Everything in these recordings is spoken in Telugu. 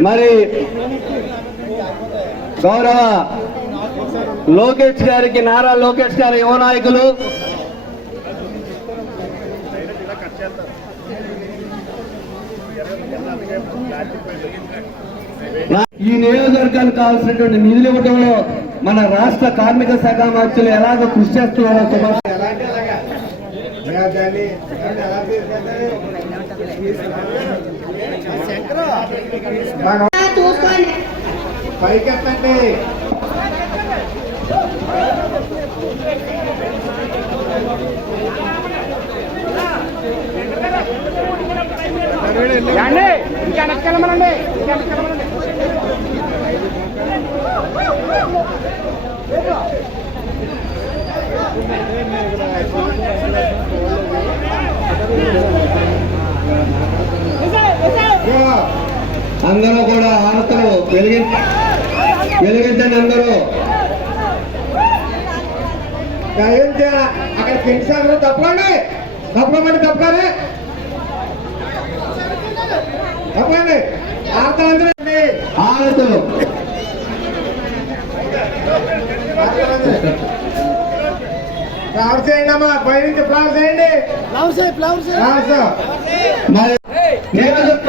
మరి గౌరవ లోకేష్ గారికి నారా లోకేష్ గారి యువ నాయకులు. ఈ నియోజకవర్గానికి కావాల్సినటువంటి నిధులు ఇవ్వడంలో మన రాష్ట్ర కార్మిక శాఖ మంత్రులు ఎలాగ కృషి చేస్తున్నారో సుభాష్ చూసుకోండి పైకెత్తండి ఇంకా వెనక్కెళ్ళమనండి ఇంకా వెనక్కెళ్ళమనండి అందరూ కూడా ఆనతలు వెలిగి వెలిగించండి అందరూ. దయించి అక్కడ పెన్షన్ తప్పండి తప్పమండి తప్పని తప్పండి ఆడతాండి ఆనతలు ఫ్లవర్ చేయండి అమ్మా. పైనుంచి ఫ్లవర్ చేయండి. ఫ్లవర్స్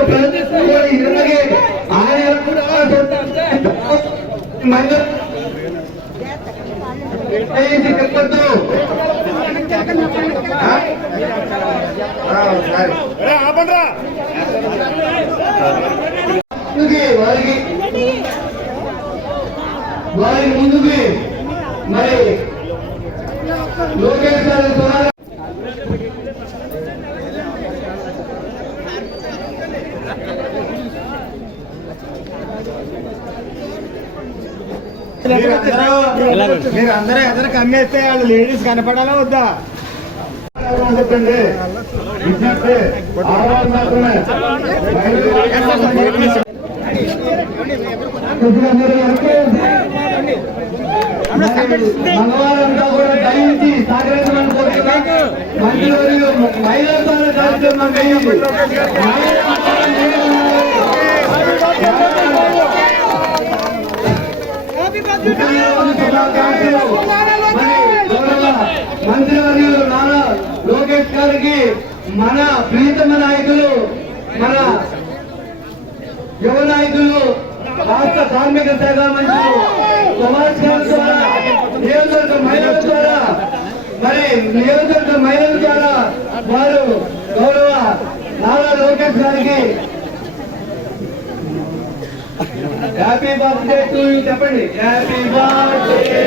ప్రజలు కూడా ఇరుమగి ఆయన కూడా మంది దయచేసి చెప్పొద్దు. వారికి వారి ముందుకి మరి లోకేష్ గారి ద్వారా మీరు అందరూ ఎదరు కమ్మేస్తే వాళ్ళు లేడీస్ కనపడాలా వద్దా చెప్పండి విజ్ఞప్తి. కూడా దయించి సహకరించమని కోరుతున్నాం మహిళలతో మంత్రివర్యులు నారా లోకేష్ గారికి మన ప్రీతమ నాయకులు మన యువ నాయకులు రాష్ట్ర కార్మిక శాఖ మంత్రులు సుభాష్ ద్వారా నియోజకవర్గ మహిళల ద్వారా మరి నియోజకవర్గ మహిళల ద్వారా వారు గౌరవ నారా లోకేష్ గారికి హ్యాపీ బర్త్డే టు యూ చెప్పండి. Happy birthday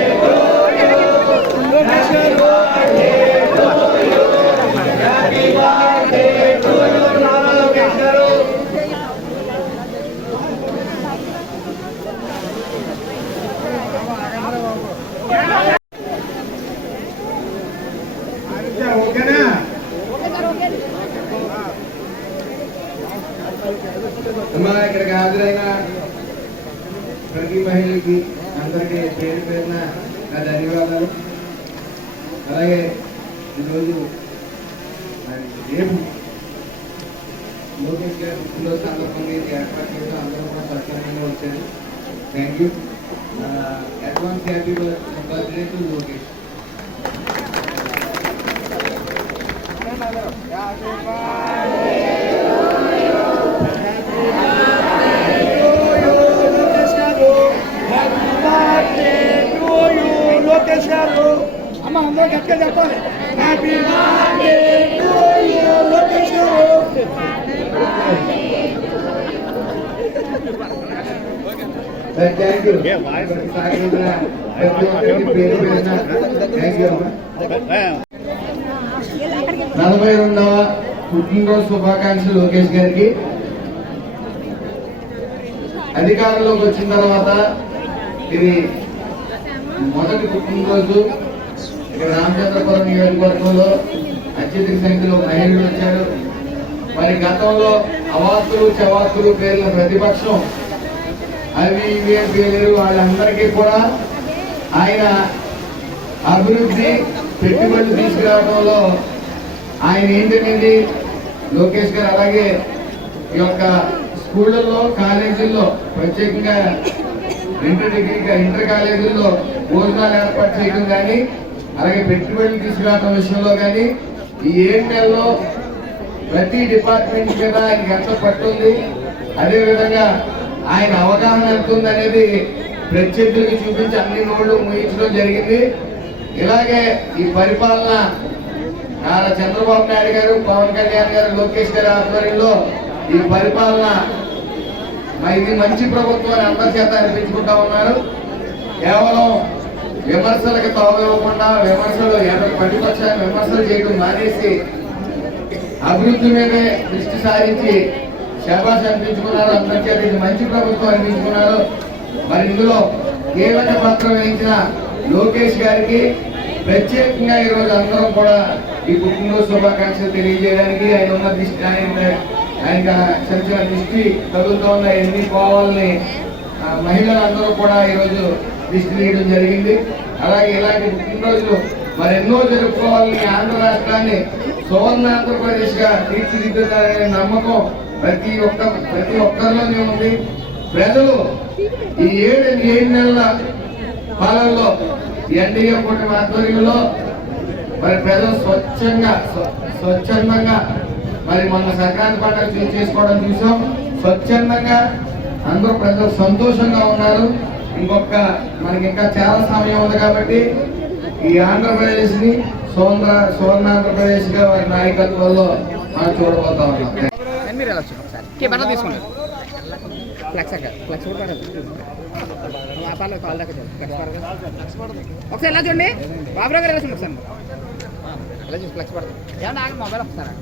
happy birthday to you Nara Lokesh garu ఓకేనా అమ్మా ఇక్కడికి హాజరైన ప్రతి మహిళకి అందరికీ పేరు పేరున నా ధన్యవాదాలు. అలాగే ఈరోజు మరి రేపు లోకేష్ గారి పుట్టినరోజు సందర్భంగా ఇది ఏర్పాటు చేయడం అందరూ కూడా సత్సంగంగా వచ్చారు. Thank you advance happy birthday to Lokesh. Lokesh అందరూ గట్టిగా చెప్పాలి. Happy birthday to you Lokesh thank you నలభై రెండవ పుట్టినరోజు శుభాకాంక్షలు లోకేష్ గారికి. అధికారంలోకి వచ్చిన తర్వాత ఇది మొదటి పుట్టినరోజు. ఇక్కడ రామచంద్రపురం నియోజకవర్గంలో అత్యధిక సంఖ్యలో మహిళలు వచ్చారు. మరి గతంలో అవాస్తులు చవాస్తులు పేర్ల ప్రతిపక్షం అవి ఇవి అని పేర్లు వాళ్ళందరికీ కూడా ఆయన అభివృద్ధి పెట్టుబడులు తీసుకురావడంలో ఆయన ఏంటనేది లోకేష్ గారు అలాగే ఈ యొక్క స్కూళ్ళల్లో కాలేజీల్లో ప్రత్యేకంగా ఇంటర్ డిగ్రీ ఇంటర్ కాలేజీల్లో భోజనాలు ఏర్పాటు చేయడం కానీ అలాగే పెట్టుబడులు తీసుకురావడం విషయంలో కానీ ఈ ఏడు ప్రతి డిపార్ట్మెంట్ మీద ఆయనకి ఎంత పట్టుంది అదేవిధంగా ఆయన అవగాహన ఎంత ఉందనేది అనేది ప్రత్యర్థులకి చూపించి అన్ని నోళ్ళు ముగించడం జరిగింది. ఇలాగే ఈ పరిపాలన నారా చంద్రబాబు నాయుడు గారు పవన్ కళ్యాణ్ గారు లోకేష్ గారి ఆధ్వర్యంలో ఈ పరిపాలన ఇది మంచి ప్రభుత్వం అని అందరి చేత అనిపించుకుంటా ఉన్నారు. కేవలం విమర్శలకు తావివ్వకుండా విమర్శలు ఎవరి ప్రతిపక్షాన్ని విమర్శలు చేయడం మానేసి అభివృద్ధి మీదే దృష్టి సారించి శబాష్ అనిపించుకున్నారు. అందరికీ ఇది మంచి ప్రభుత్వం అనిపించుకున్నారు. మరి ఇందులో కీలక పాత్ర వహించిన లోకేష్ గారికి ప్రత్యేకంగా ఈరోజు అందరం కూడా ఈ పుట్టినరోజు శుభాకాంక్షలు తెలియజేయడానికి ఆయన ఉన్న దృష్టి ఆయన ఆయన చర్చ దృష్టి తగులుతూ ఉన్న ఎన్ని పోవాలని ఆ, మహిళలందరూ కూడా ఈరోజు దిష్టి తీయడం జరిగింది. అలాగే ఇలాంటి పుట్టినరోజులు మరెన్నో జరుపుకోవాలని ఆంధ్ర రాష్ట్రాన్ని సువర్ణ ఆంధ్రప్రదేశ్గా తీర్చిదిద్దుతారనే నమ్మకం ప్రతి ఒక్క ప్రతి ఒక్కరిలోనే ఉంది. ప్రజలు ఈ ఏడు ఏడు నెలల పాలనలో ఎన్డీఏ కూటమి ఆధ్వర్యంలో మరి ప్రజలు స్వచ్ఛంగా స్వచ్ఛందంగా మరి మన సంక్రాంతి పండుగ చేసుకోవడం చూసాం. స్వచ్ఛందంగా అందరూ ప్రజలు సంతోషంగా ఉన్నారు. ఇంకొక మనకి ఇంకా చాలా సమయం ఉంది కాబట్టి ఈ ఆంధ్రప్రదేశ్ని సోంద్ర సువర్ణ ఆంధ్రప్రదేశ్గా వారి నాయకత్వంలో మనం చూడబోతా ఉన్నాం. ఒకసారి. ఎలా చూడండి? బాబురావు గారు ఎలా చూడండి ఒకసారి? ఎలా చూసి ఫ్లెక్స్ పడతాం ఏమన్నా మొబైల్ ఒకసారి